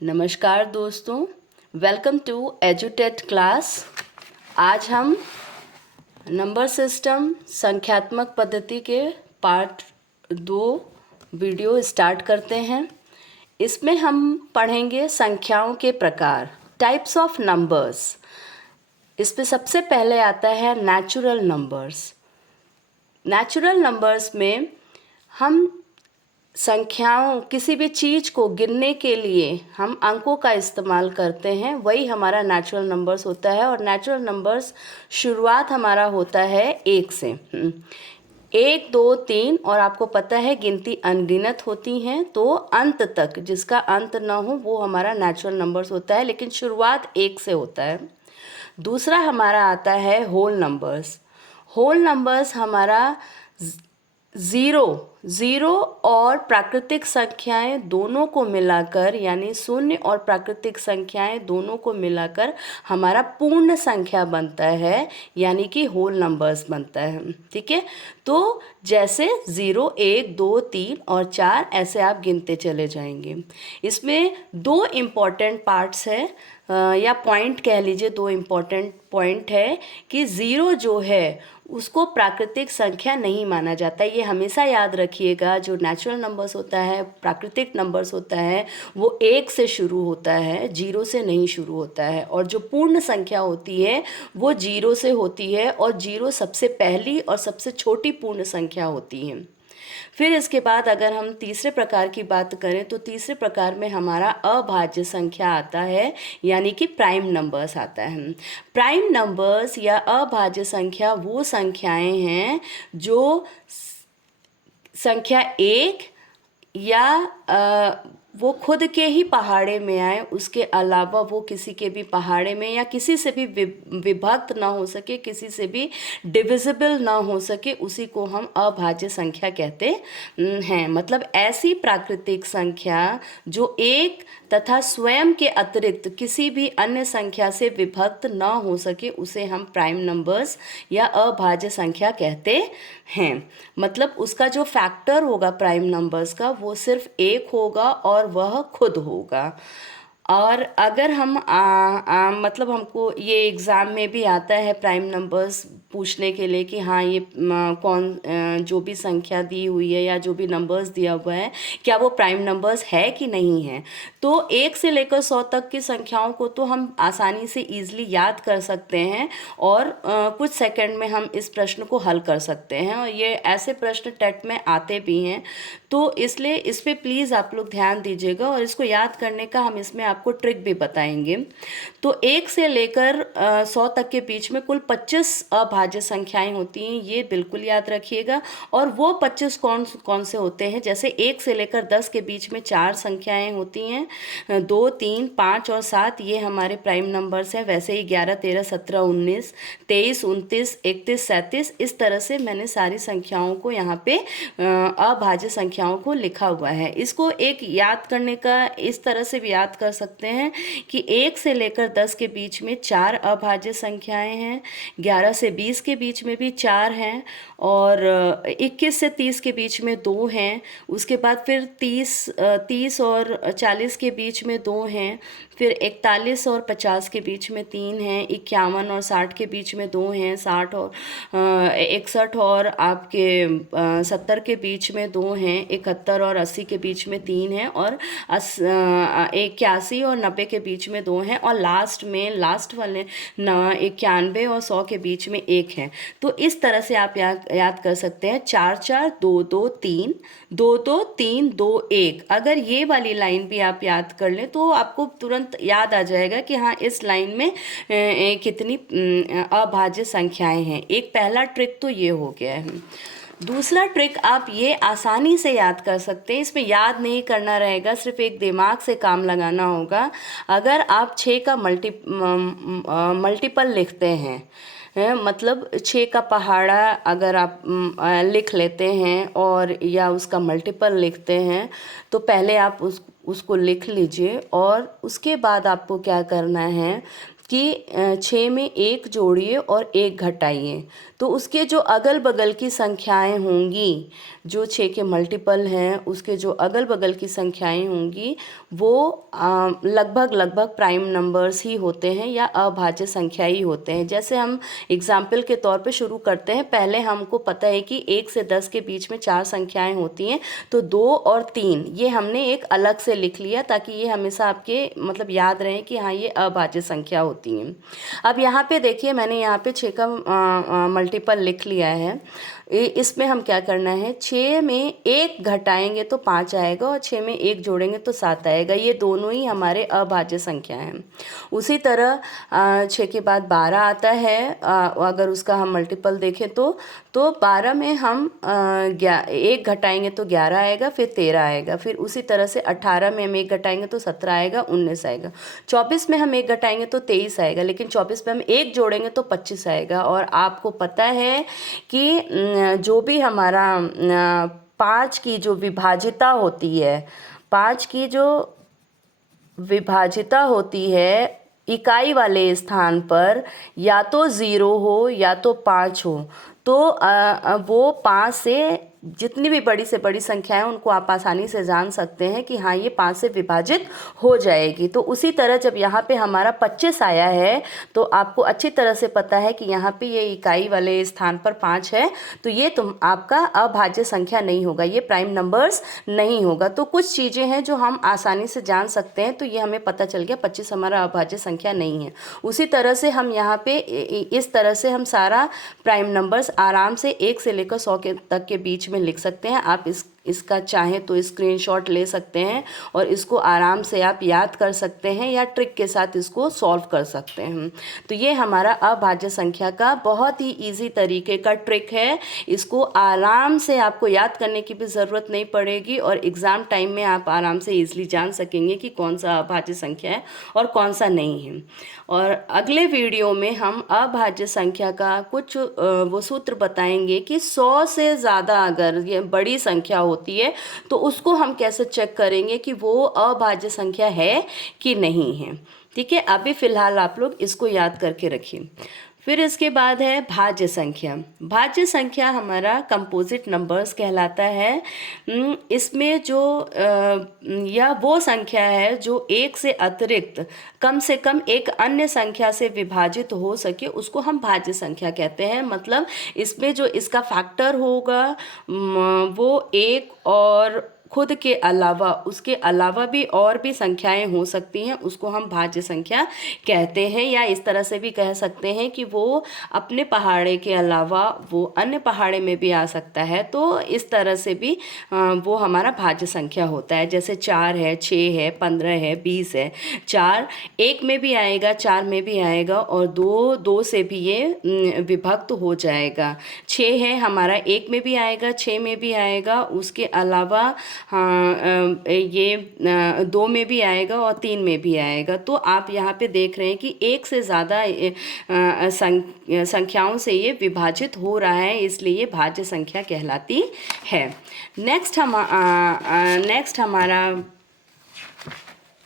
नमस्कार दोस्तों, welcome to एजुटेट class. आज हम नंबर सिस्टम संख्यात्मक पद्धति के पार्ट 2 वीडियो स्टार्ट करते हैं। इसमें हम पढ़ेंगे संख्याओं के प्रकार, टाइप्स ऑफ नंबर्स। इस पे सबसे पहले आता है नेचुरल नंबर्स। नेचुरल नंबर्स में हम संख्याओं, किसी भी चीज़ को गिनने के लिए हम अंकों का इस्तेमाल करते हैं, वही हमारा नेचुरल नंबर्स होता है। और नेचुरल नंबर्स शुरुआत हमारा होता है 1 से। 1, 2, 3 और आपको पता है गिनती अनगिनत होती हैं, तो अंत तक जिसका अंत ना हो वो हमारा नेचुरल नंबर्स होता है, लेकिन शुरुआत 1 से होता है। दूसरा हमारा आता है होल नंबर्स। होल नंबर्स हमारा ज़ीरो और प्राकृतिक संख्याएं दोनों को मिलाकर, यानी शून्य और प्राकृतिक संख्याएं दोनों को मिलाकर हमारा पूर्ण संख्या बनता है, यानी कि होल नंबर्स बनता है। ठीक है, तो जैसे 0, 1, 2, 3 और 4 ऐसे आप गिनते चले जाएंगे। इसमें 2 इम्पॉर्टेंट पार्ट्स है या पॉइंट कह लीजिए, 2 इम्पॉर्टेंट पॉइंट है कि 0 जो है उसको प्राकृतिक संख्या नहीं माना जाता। ये हमेशा याद रखिएगा, जो नेचुरल नंबर्स होता है, प्राकृतिक नंबर्स होता है, वो 1 से शुरू होता है, 0 से नहीं शुरू होता है। और जो पूर्ण संख्या होती है वो 0 से होती है, और 0 सबसे पहली और सबसे छोटी पूर्ण संख्या होती है। फिर इसके बाद अगर हम तीसरे प्रकार की बात करें तो तीसरे प्रकार में हमारा अभाज्य संख्या आता है, यानी कि प्राइम नंबर्स आता है। प्राइम नंबर्स या अभाज्य संख्या वो संख्याएं हैं जो संख्या 1 या वो खुद के ही पहाड़े में आए, उसके अलावा वो किसी के भी पहाड़े में या किसी से भी विभक्त ना हो सके, किसी से भी डिविजिबल ना हो सके, उसी को हम अभाज्य संख्या कहते हैं। मतलब ऐसी प्राकृतिक संख्या जो एक तथा स्वयं के अतिरिक्त किसी भी अन्य संख्या से विभक्त ना हो सके, उसे हम प्राइम नंबर्स या अभाज्य संख्या कहते हैं। मतलब उसका जो फैक्टर होगा प्राइम नंबर्स का, वो सिर्फ 1 होगा और वह खुद होगा। और अगर हम मतलब हमको ये एग्ज़ाम में भी आता है प्राइम नंबर्स पूछने के लिए कि हाँ ये कौन जो भी संख्या दी हुई है या जो भी नंबर्स दिया हुआ है, क्या वो प्राइम नंबर्स है कि नहीं है। तो 1 से लेकर 100 तक की संख्याओं को तो हम आसानी से ईजिली याद कर सकते हैं, और कुछ सेकंड में हम इस प्रश्न को हल कर सकते हैं। और ये ऐसे प्रश्न टेट में आते भी हैं, तो इसलिए इस पर प्लीज़ आप लोग ध्यान दीजिएगा। और इसको याद करने का हम इसमें आपको ट्रिक भी बताएंगे। तो 1 से लेकर 100 तक के बीच में कुल 25 अभाज्य संख्याएं होती हैं, ये बिल्कुल याद रखिएगा। और वो 25 कौन कौन से होते हैं, जैसे 1 से लेकर 10 के बीच में 4 संख्याएं होती हैं, 2, 3, 5 और 7 ये हमारे प्राइम नंबर्स हैं। वैसे ही 11, 13, 17, 19, 23, 29, 31, 37, इस तरह से मैंने सारी संख्याओं को यहाँ पे अभाज्य संख्याओं को लिखा हुआ है। इसको एक याद करने का इस तरह से भी याद कर सकते हैं कि 1 से लेकर 10 के बीच में 4 अभाज्य संख्याएं हैं, 11 से 20 के बीच में भी 4 हैं, और 21 से 30 के बीच में 2 हैं। उसके बाद फिर 30 और 40 के बीच में 2 हैं, फिर 41 और 50 के बीच में 3 हैं, 51 और 60 के बीच में 2 हैं, 60 और 61 और आपके 70 के बीच में 2 हैं, 71 और 80 के बीच में 3 हैं, और 81 और 90 के बीच में 2 हैं, और लास्ट वाले 91 और 100 के बीच में 1 है। तो इस तरह से आप याद कर सकते हैं, 4 4 2 2 3 2 2 3 2 1। अगर ये वाली लाइन भी आप याद कर लें तो आपको तुरंत याद आ जाएगा कि हाँ इस लाइन में कितनी अभाज्य संख्याएं हैं। एक पहला ट्रिक तो ये हो गया है। दूसरा ट्रिक आप ये आसानी से याद कर सकते हैं, इसमें याद नहीं करना रहेगा, सिर्फ एक दिमाग से काम लगाना होगा। अगर आप 6 का मल्टीपल लिखते हैं, मतलब 6 का पहाड़ा अगर आप लिख लेते हैं और या उसका मल्टीपल लिखते हैं, तो पहले आप उसको लिख लीजिए, और उसके बाद आपको क्या करना है कि 6 में 1 जोड़िए और 1 घटाइए, तो उसके जो अगल बगल की संख्याएं होंगी, जो 6 के मल्टीपल हैं उसके जो अगल बगल की संख्याएं होंगी वो लगभग लगभग प्राइम नंबर्स ही होते हैं या अभाज्य संख्या ही होते हैं। जैसे हम एग्जाम्पल के तौर पे शुरू करते हैं। पहले हमको पता है कि 1 से 10 के बीच में 4 संख्याएं होती हैं, तो 2 और 3 ये हमने एक अलग से लिख लिया ताकि ये हमेशा आपके मतलब याद रहे कि हाँ ये अभाज्य संख्या होती हैं। अब यहाँ पे देखिए मैंने यहाँ पे 6 का मल्टीपल लिख लिया है। इसमें हम क्या करना है, 6 में 1 घटाएंगे तो 5 आएगा और 6 में 1 जोड़ेंगे तो 7 आएगा। ये दोनों ही हमारे अभाज्य संख्या हैं। उसी तरह 6 के बाद 12 आता है। अगर उसका हम मल्टीपल देखें तो 12 में हम 1 घटाएंगे तो 11 आएगा, फिर 13 आएगा। फिर उसी तरह से 18 में हम 1 घटाएंगे तो 17 आएगा, 19 आएगा। 24 में हम 1 घटाएंगे तो 23 आएगा, लेकिन 24 में हम 1 जोड़ेंगे तो 25 आएगा। और आपको पता है कि जो भी हमारा 5 की जो विभाजिता होती है, 5 की जो विभाजिता होती है इकाई वाले स्थान पर या तो 0 हो या तो 5 हो, तो वो 5 से जितनी भी बड़ी से बड़ी संख्या है उनको आप आसानी से जान सकते हैं कि हाँ ये 5 से विभाजित हो जाएगी। तो उसी तरह जब यहाँ पे हमारा 25 आया है तो आपको अच्छी तरह से पता है कि यहाँ पे ये इकाई वाले स्थान पर 5 है, तो ये आपका अभाज्य संख्या नहीं होगा, ये प्राइम नंबर्स नहीं होगा। तो कुछ चीज़ें हैं जो हम आसानी से जान सकते हैं, तो ये हमें पता चल गया 25 हमारा अभाज्य संख्या नहीं है। उसी तरह से हम यहाँ पे इस तरह से हम सारा प्राइम नंबर्स आराम से 1 से लेकर 100 तक के बीच में लिख सकते हैं। आप इसका चाहें तो स्क्रीनशॉट ले सकते हैं और इसको आराम से आप याद कर सकते हैं या ट्रिक के साथ इसको सॉल्व कर सकते हैं। तो ये हमारा अभाज्य संख्या का बहुत ही इजी तरीके का ट्रिक है। इसको आराम से आपको याद करने की भी ज़रूरत नहीं पड़ेगी और एग्ज़ाम टाइम में आप आराम से ईजिली जान सकेंगे कि कौन सा अभाज्य संख्या है और कौन सा नहीं है। और अगले वीडियो में हम अभाज्य संख्या का कुछ वो सूत्र बताएंगे कि 100 से ज़्यादा अगर ये बड़ी संख्या होती है तो उसको हम कैसे चेक करेंगे कि वो अभाज्य संख्या है कि नहीं है। ठीक है, अभी फ़िलहाल आप लोग इसको याद करके रखिए। फिर इसके बाद है भाज्य संख्या। भाज्य संख्या हमारा कंपोजिट नंबर्स कहलाता है। इसमें जो या वो संख्या है जो एक से अतिरिक्त कम से कम एक अन्य संख्या से विभाजित हो सके, उसको हम भाज्य संख्या कहते हैं। मतलब इसमें जो इसका फैक्टर होगा वो एक और खुद के अलावा उसके अलावा भी और भी संख्याएं हो सकती हैं, उसको हम भाज्य संख्या कहते हैं। या इस तरह से भी कह सकते हैं कि वो अपने पहाड़े के अलावा वो अन्य पहाड़े में भी आ सकता है, तो इस तरह से भी वो हमारा भाज्य संख्या होता है। जैसे 4 है, 6 है, 15 है, 20 है। 4 1 में भी आएगा, 4 में भी आएगा और 2 से भी ये विभक्त हो जाएगा। 6 है हमारा 1 में भी आएगा, 6 में भी आएगा, उसके अलावा हाँ ये 2 में भी आएगा और 3 में भी आएगा। तो आप यहाँ पे देख रहे हैं कि 1 से ज़्यादा संख्याओं से ये विभाजित हो रहा है, इसलिए ये भाज्य संख्या कहलाती है। नेक्स्ट हमारा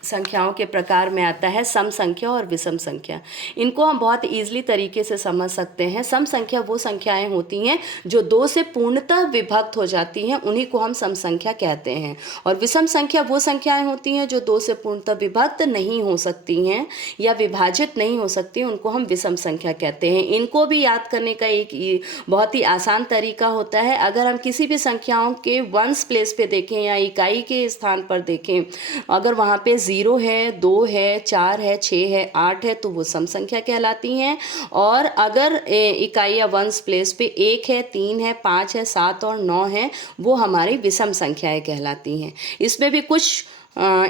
संख्याओं के प्रकार में आता है सम संख्या और विषम संख्या। इनको हम बहुत ईजिली तरीके से समझ सकते हैं। सम संख्या वो संख्याएं होती हैं जो 2 से पूर्णतः विभक्त हो जाती हैं, उन्हीं को हम सम संख्या कहते हैं। और विषम संख्या वो संख्याएं होती हैं जो 2 से पूर्णतः विभक्त नहीं हो सकती हैं या विभाजित नहीं हो सकती, उनको हम विषम संख्या कहते हैं। इनको भी याद करने का एक बहुत ही आसान तरीका होता है। अगर हम किसी भी संख्याओं के वंस प्लेस पे देखें या इकाई के स्थान पर देखें, अगर वहाँ पे 0 है, 2 है, 4 है, 6 है, 8 है, तो वो सम संख्या कहलाती हैं। और अगर इकाई या वंस प्लेस पे 1 है, 3 है, 5 है, 7 और 9 है, वो हमारी विषम संख्याएं कहलाती हैं। इसमें भी कुछ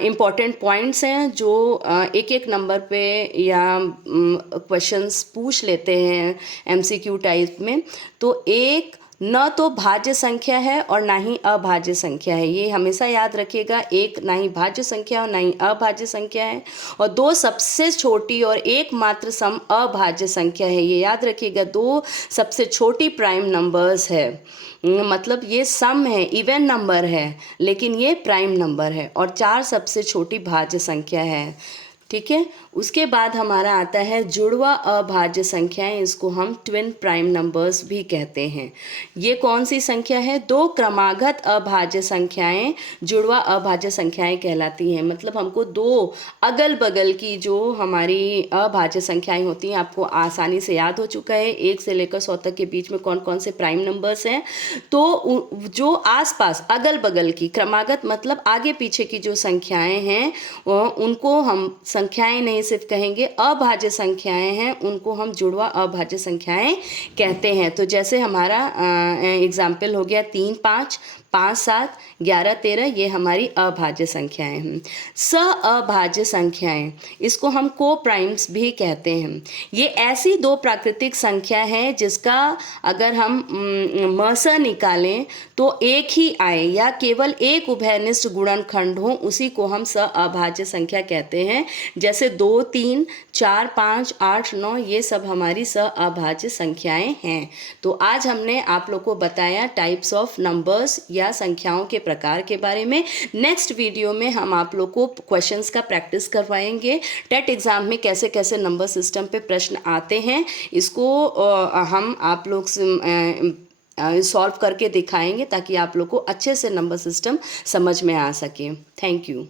इम्पॉर्टेंट पॉइंट्स हैं जो एक एक नंबर पे या क्वेश्चंस पूछ लेते हैं एमसीक्यू टाइप में। तो एक न तो भाज्य संख्या है और ना ही अभाज्य संख्या है, ये हमेशा याद रखिएगा। एक ना ही भाज्य संख्या और ना ही अभाज्य संख्या है। और 2 सबसे छोटी और एकमात्र सम अभाज्य संख्या है, ये याद रखिएगा। 2 सबसे छोटी प्राइम नंबर्स है, मतलब ये सम है, इवन नंबर है, लेकिन ये प्राइम नंबर है। और 4 सबसे छोटी भाज्य संख्या है। ठीक है। उसके बाद हमारा आता है जुड़वा अभाज्य संख्याएं, इसको हम ट्विन प्राइम नंबर्स भी कहते हैं। ये कौन सी संख्या है? दो क्रमागत अभाज्य संख्याएं जुड़वा अभाज्य संख्याएं कहलाती हैं। मतलब हमको दो अगल बगल की जो हमारी अभाज्य संख्याएं होती हैं, आपको आसानी से याद हो चुका है 1 से लेकर 100 तक के बीच में कौन कौन से प्राइम नंबर्स हैं। तो जो आसपास अगल बगल की क्रमागत मतलब आगे पीछे की जो संख्याएं हैं उनको हम संख्याएं नहीं सिर्फ कहेंगे, अभाज्य संख्याएं हैं उनको हम जुड़वा अभाज्य संख्याएं कहते हैं। तो जैसे हमारा एग्जाम्पल हो गया 3 5, 5 7, 11 13, ये हमारी अभाज्य संख्याएं हैं। अभाज्य संख्याएं, इसको हम को प्राइम्स भी कहते हैं। ये ऐसी दो प्राकृतिक संख्या है जिसका अगर हम मस निकालें तो एक ही आए या केवल एक उभयनिष्ठ गुणनखंड हो, उसी को हम अभाज्य संख्या कहते हैं। जैसे 2 3, 4 5, 8 9, ये सब हमारी अभाज्य संख्याएं हैं। तो आज हमने आप लोग को बताया टाइप्स ऑफ नंबर्स या संख्याओं के प्रकार के बारे में। नेक्स्ट वीडियो में हम आप लोग को क्वेश्चंस का प्रैक्टिस करवाएंगे। टेट एग्जाम में कैसे कैसे नंबर सिस्टम पे प्रश्न आते हैं, इसको हम आप लोग सॉल्व करके दिखाएंगे ताकि आप लोग को अच्छे से नंबर सिस्टम समझ में आ सके। Thank you.